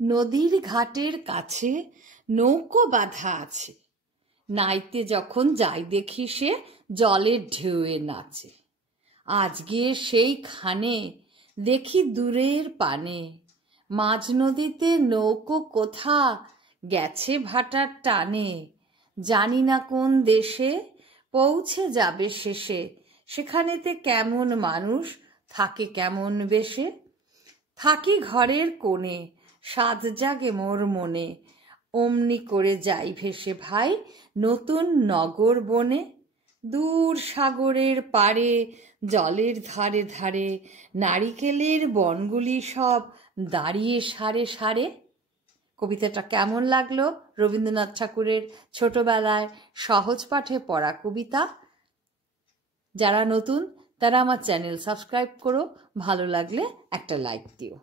নদীর ঘাটের কাছে নৌকো বাঁধা আছে, নাইতে যখন যাই দেখি সে জলের ঢেউয়ে নাচে। আজকে সেইখানে দেখি দূরের পানে, মাঝ নদীতে নৌকো কোথা গেছে ভাটার টানে। জানি না কোন দেশে পৌঁছে যাবে শেষে, সেখানেতে কেমন মানুষ থাকে কেমন বেশে। থাকি ঘরের কোণে, সাধ জাগে মোর মনে, অমনি করে যাই ভেসে ভাই নতুন নগর বনে। দূর সাগরের পারে জলের ধারে ধারে, নারিকেলের বনগুলি সব দাঁড়িয়ে সারে সারে। কবিতাটা কেমন লাগলো? রবীন্দ্রনাথ ঠাকুরের ছোটবেলায় সহজ পাঠে পড়া কবিতা। যারা নতুন তারা আমার চ্যানেল সাবস্ক্রাইব করো, ভালো লাগলে একটা লাইক দিও।